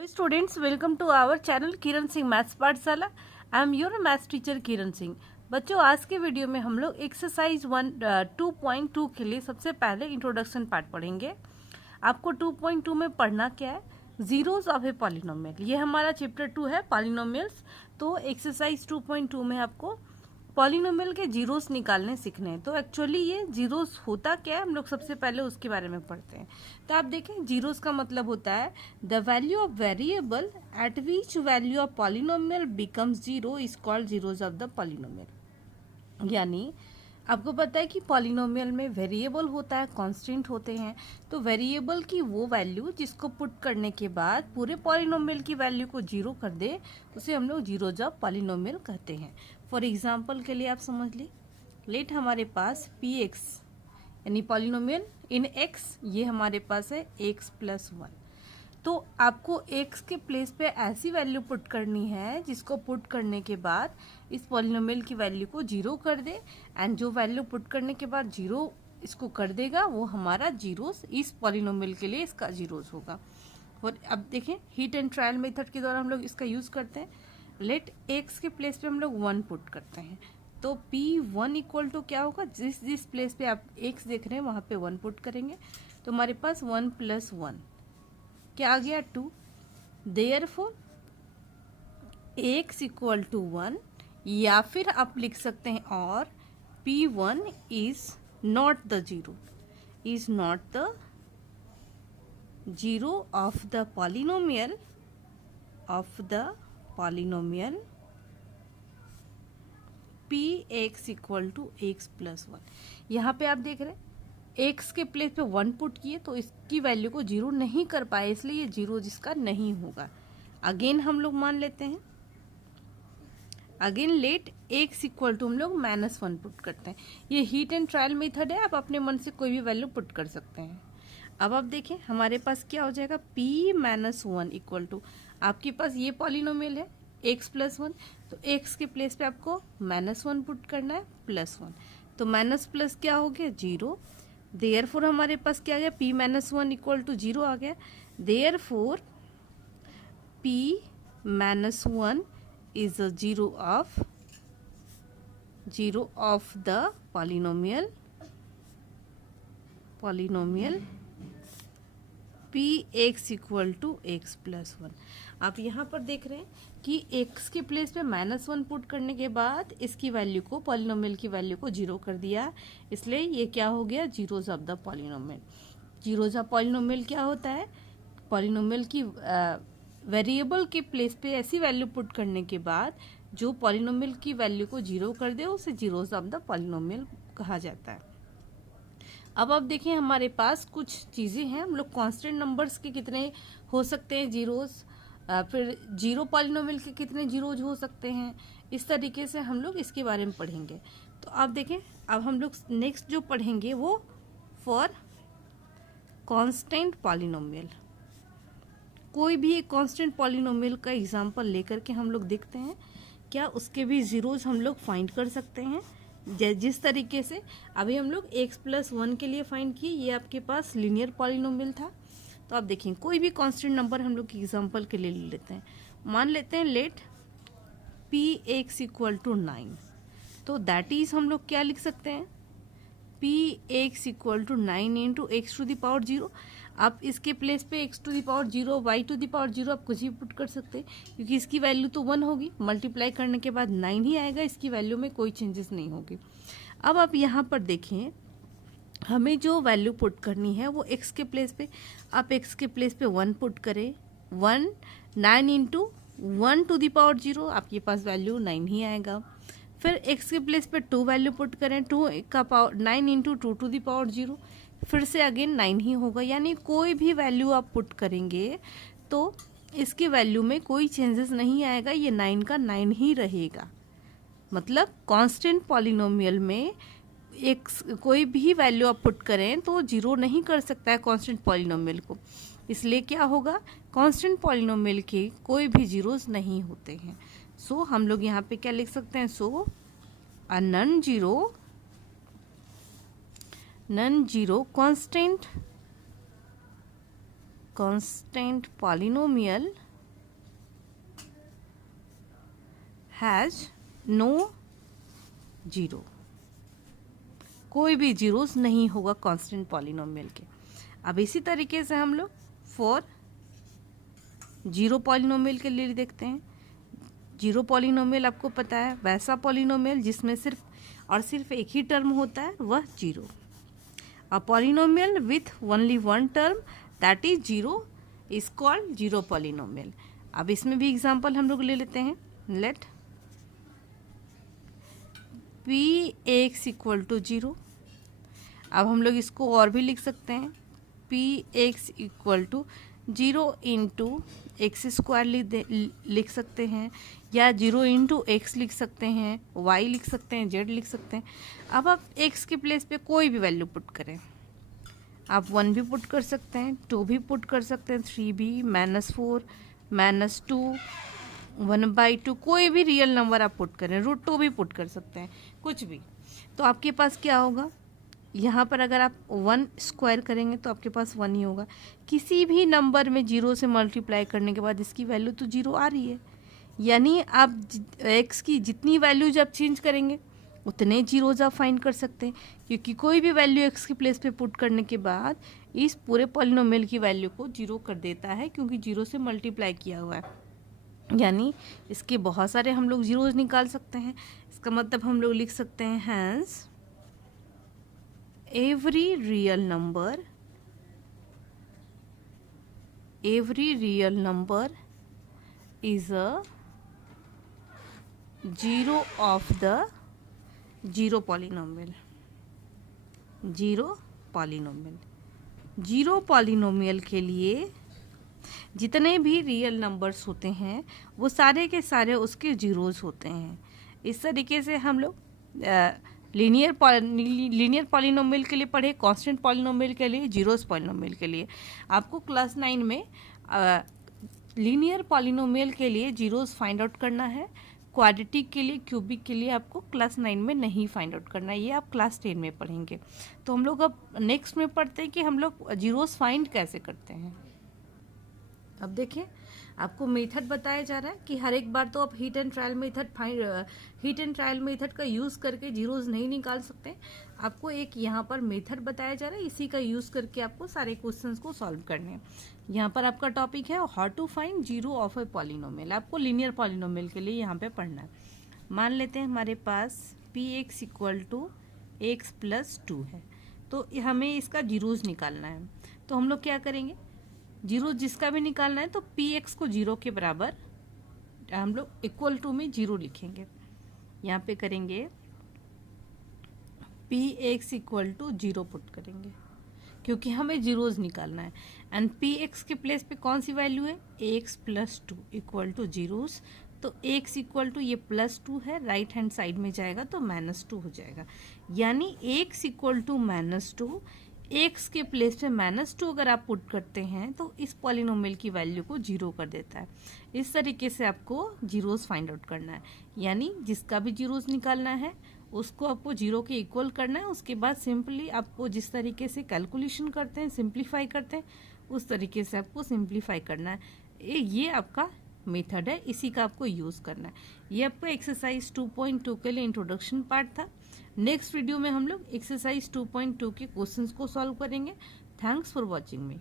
Hello students, welcome to our channel Kiran Singh maths Pathshala. I am your maths teacher Kiran Singh. बच्चों, आज के video में हम लोग एक्सरसाइज 2.2 के लिए सबसे पहले इंट्रोडक्शन पार्ट पढ़ेंगे। आपको 2.2 में पढ़ना क्या है? Zeros of a polynomial. ये हमारा चैप्टर 2 है, पॉलिनोमियल्स। तो एक्सरसाइज 2.2 में आपको पॉलिनोमियल के जीरोस निकालने सीखने हैं। तो एक्चुअली ये जीरोस होता क्या है, हम लोग सबसे पहले उसके बारे में पढ़ते हैं। तो आप देखें, जीरोस का मतलब होता है the value of variable eight which value of polynomial becomes zero is called zeros of the polynomial. यानी आपको पता है कि पॉलिनोमियल में वेरिएबल होता है, कांस्टेंट होते हैं। तो वेरिएबल की वो वैल्यू जिसको पुट करने के बाद पूरे पॉलिनोमियल की वैल्यू को जीरो कर दे, उसे हम लोग जीरोस ऑफ पॉलिनोमियल कहते हैं। फॉर एग्जाम्पल के लिए आप समझ ली, लेट हमारे पास पी एक्स यानी पॉलिनोमियल इन एक्स, ये हमारे पास है एक्स प्लस 1। तो आपको x के प्लेस पे ऐसी वैल्यू पुट करनी है जिसको पुट करने के बाद इस पॉलिनोमियल की वैल्यू को जीरो कर दे, एंड जो वैल्यू पुट करने के बाद जीरो इसको कर देगा वो हमारा जीरोस, इस पॉलिनोमियल के लिए इसका जीरोस होगा। और अब देखें, हीट एंड ट्रायल मेथड के द्वारा हम लोग इसका यूज़ करते हैं। लेट x के प्लेस पे हम लोग 1 पुट करते हैं, तो P1 इक्वल टू क्या होगा? जिस प्लेस पे आप x देख रहे हैं वहाँ पे 1 पुट करेंगे, तो हमारे पास 1 + 1 क्या आ गया? 2। देयरफॉर x इक्वल टू 1, या फिर आप लिख सकते हैं और P1 is not the zero, is not the zero of the polynomial, of the polynomial Px equal to x + 1। यहाँ पे आप देख रहे हैं x के प्लेस पे 1 पुट किए तो इसकी वैल्यू को जीरो नहीं कर पाए, इसलिए ये जीरो जिसका नहीं होगा। अगेन हम लोग मान लेते हैं, again let x equal to हम लोग -1 पुट करते हैं। ये हीट एंड ट्रायल मेथड है, आप अपने मन से कोई भी वैल्यू पुट कर सकते हैं। अब आप देखें हमारे पास क्या हो जाएगा? p - 1 इक्वल टू, आपके पास ये पॉलिनोमियल है x + 1, तो x के प्लेस पे आपको -1 पुट करना है +1, तो माइनस प्लस क्या हो गया? जीरो। देयरफॉर हमारे पास क्या आ गया? p - 1 इक्वल टू जीरो आ गया। Therefore p - 1 is a zero of the polynomial Px equal to x + 1। आप यहाँ पर देख रहे हैं कि x के प्लेस पे -1 पुट करने के बाद इसकी वैल्यू को, पॉलिनोमियल की वैल्यू को जीरो कर दिया, इसलिए ये क्या हो गया? Zeros of the polynomial. Zeros of polynomial क्या होता है? पॉलिनोमियल की वेरिएबल के प्लेस पे ऐसी वैल्यू पुट करने के बाद जो पॉलिनोमियल की वैल्यू को जीरो कर दे, उसे जीरोस ऑफ द पॉलिनोमियल कहा जाता है। अब आप देखें हमारे पास कुछ चीज़ें हैं, हम लोग कांस्टेंट नंबर्स के कितने हो सकते हैं जीरोस, फिर जीरो पॉलिनोमियल के कितने जीरोज हो सकते हैं, इस तरीके से हम लोग इसके बारे में पढ़ेंगे। तो आप देखें, अब हम लोग नेक्स्ट जो पढ़ेंगे वो फॉर कांस्टेंट पॉलिनोमियल। कोई भी एक कांस्टेंट पॉलिनोमियल का एग्जांपल लेकर के हम लोग देखते हैं क्या उसके भी जीरोज हम लोग फाइंड कर सकते हैं। जिस तरीके से अभी हम लोग x + 1 के लिए फाइंड किए, ये आपके पास लीनियर पॉलिनोमियल था। तो आप देखें कोई भी कांस्टेंट नंबर हम लोग एग्जांपल के लिए ले लेते हैं, मान लेते हैं लेट Px इक्वल टू 9, तो दैट इज हम लोग क्या लिख सकते हैं? Px equal to 9 into x⁴। आप इसके प्लेस पे x⁴, y⁴ आप कुछ भी पुट कर सकते हैं, क्योंकि इसकी वैल्यू तो 1 होगी, मल्टीप्लाई करने के बाद 9 ही आएगा, इसकी वैल्यू में कोई चेंजेस नहीं होगी। अब आप यहाँ पर देखें, हमें जो वैल्यू पुट करनी है वो x के प्लेस पे, आप x के प्लेस पे 1 पुट करें, 9 इंटू 1⁴, आपके पास वैल्यू 9 ही आएगा। फिर x के प्लेस पे 2 वैल्यू पुट करें, 2 का पावर 9 इंटू 2⁴, फिर से अगेन 9 ही होगा। यानी कोई भी वैल्यू आप पुट करेंगे तो इसकी वैल्यू में कोई चेंजेस नहीं आएगा, ये 9 का 9 ही रहेगा। मतलब कांस्टेंट पॉलिनोमियल में एक कोई भी वैल्यू आप पुट करें तो जीरो नहीं कर सकता है कांस्टेंट पॉलिनोमियल को, इसलिए क्या होगा? कांस्टेंट पॉलिनोमियल के कोई भी जीरोस नहीं होते हैं। सो हम लोग यहाँ पे क्या लिख सकते हैं? So a non zero constant polynomial has no zero, कोई भी जीरोस नहीं होगा कांस्टेंट पॉलिनोमियल के। अब इसी तरीके से हम लोग फॉर जीरो पॉलिनोमियल के लिए देखते हैं। जीरो पॉलिनोमियल आपको पता है वैसा पॉलिनोमियल जिसमें सिर्फ और सिर्फ एक ही टर्म होता है, वह zero. A polynomial with only one term that is zero is called zero polynomial. अब इसमें भी एग्जांपल हम लोग ले लेते हैं। Let P X equal to zero. अब हम लोग इसको और भी लिख सकते हैं, P X equal to zero into X square लिख सकते हैं, या जीरो इंटू एक्स लिख सकते हैं, वाई लिख सकते हैं, जेड लिख सकते हैं। अब आप एक्स के प्लेस पे कोई भी वैल्यू पुट करें, आप 1 भी पुट कर सकते हैं, 2 भी पुट कर सकते हैं, 3 भी, -4, -2, 1/2, कोई भी रियल नंबर आप पुट करें, √2 भी पुट कर सकते हैं, कुछ भी। तो आपके पास क्या होगा, यहाँ पर अगर आप 1 स्क्वायर करेंगे तो आपके पास 1 ही होगा। किसी भी नंबर में जीरो से मल्टीप्लाई करने के बाद इसकी वैल्यू तो जीरो आ रही है, यानी आप एक्स की जितनी वैल्यू जब चेंज करेंगे उतने जीरोज आप फाइंड कर सकते हैं, क्योंकि कोई भी वैल्यू एक्स की प्लेस पे पुट करने के बाद इस पूरे पॉलिनोमियल की वैल्यू को जीरो कर देता है, क्योंकि जीरो से मल्टीप्लाई किया हुआ है। यानी इसके बहुत सारे हम लोग जीरोज निकाल सकते हैं। इसका मतलब हम लोग लिख सकते हैं hence every real number is a zero of the zero polynomial। Zero polynomial के लिए जितने भी रियल नंबर्स होते हैं वो सारे के सारे उसके जीरोस होते हैं। इस तरीके से हम लोग लीनियर पॉलिनोमियल के लिए पढ़े, कांस्टेंट पॉलिनोमियल के लिए, जीरोस पॉलिनोमियल के लिए। आपको क्लास 9 में लीनियर पॉलिनोमियल के लिए जीरोस फाइंड आउट करना है, क्वाड्रेटिक के लिए, क्यूबिक के लिए आपको क्लास 9 में नहीं फाइंड आउट करना है, ये आप क्लास 10 में पढ़ेंगे। तो हम लोग अब नेक्स्ट में पढ़ते हैं कि हम लोग जीरोस फाइंड कैसे करते हैं। अब देखिए, आपको मेथड बताया जा रहा है कि हर एक बार तो आप हीट एंड ट्रायल मेथड का यूज़ करके जीरोज नहीं निकाल सकते। आपको एक यहाँ पर मेथड बताया जा रहा है, इसी का यूज़ करके आपको सारे क्वेश्चंस को सॉल्व करने हैं। यहाँ पर आपका टॉपिक है how to find zero of a polynomial. आपको लीनियर पॉलिनोमियल के लिए यहाँ पे पढ़ना है। मान लेते हैं हमारे पास P X equal to X plus 2 है, तो हमें इसका जीरोज निकालना है। तो हम लोग क्या करेंगे, जीरो जिसका भी निकालना है तो पी एक्स को जीरो के बराबर हम लोग इक्वल टू में जीरो लिखेंगे। यहाँ पे करेंगे P X equal to zero put करेंगे, क्योंकि हमें जीरोज निकालना है। एंड पी एक्स के प्लेस पे कौन सी वैल्यू है, X plus 2 equal to zeros. तो एक्स इक्वल टू ये +2 है, राइट हैंड साइड में जाएगा तो -2 हो जाएगा। यानी एक्स इक्वल टू -2, एक्स के प्लेस पे -2 अगर आप पुट करते हैं तो इस पॉलिनोमियल की वैल्यू को जीरो कर देता है। इस तरीके से आपको जीरोस फाइंड आउट करना है, यानी जिसका भी जीरोस निकालना है उसको आपको जीरो के इक्वल करना है। उसके बाद सिंपली आपको जिस तरीके से कैलकुलेशन करते हैं, सिंप्लीफाई करते हैं, उस तरीके से आपको सिंप्लीफाई करना है। ये आपका मेथड है, इसी का आपको यूज़ करना है। ये आपका एक्सरसाइज 2.2 के लिए इंट्रोडक्शन पार्ट था। नेक्स्ट वीडियो में हम लोग एक्सरसाइज 2.2 के क्वेश्चंस को सॉल्व करेंगे। Thanks for watching me.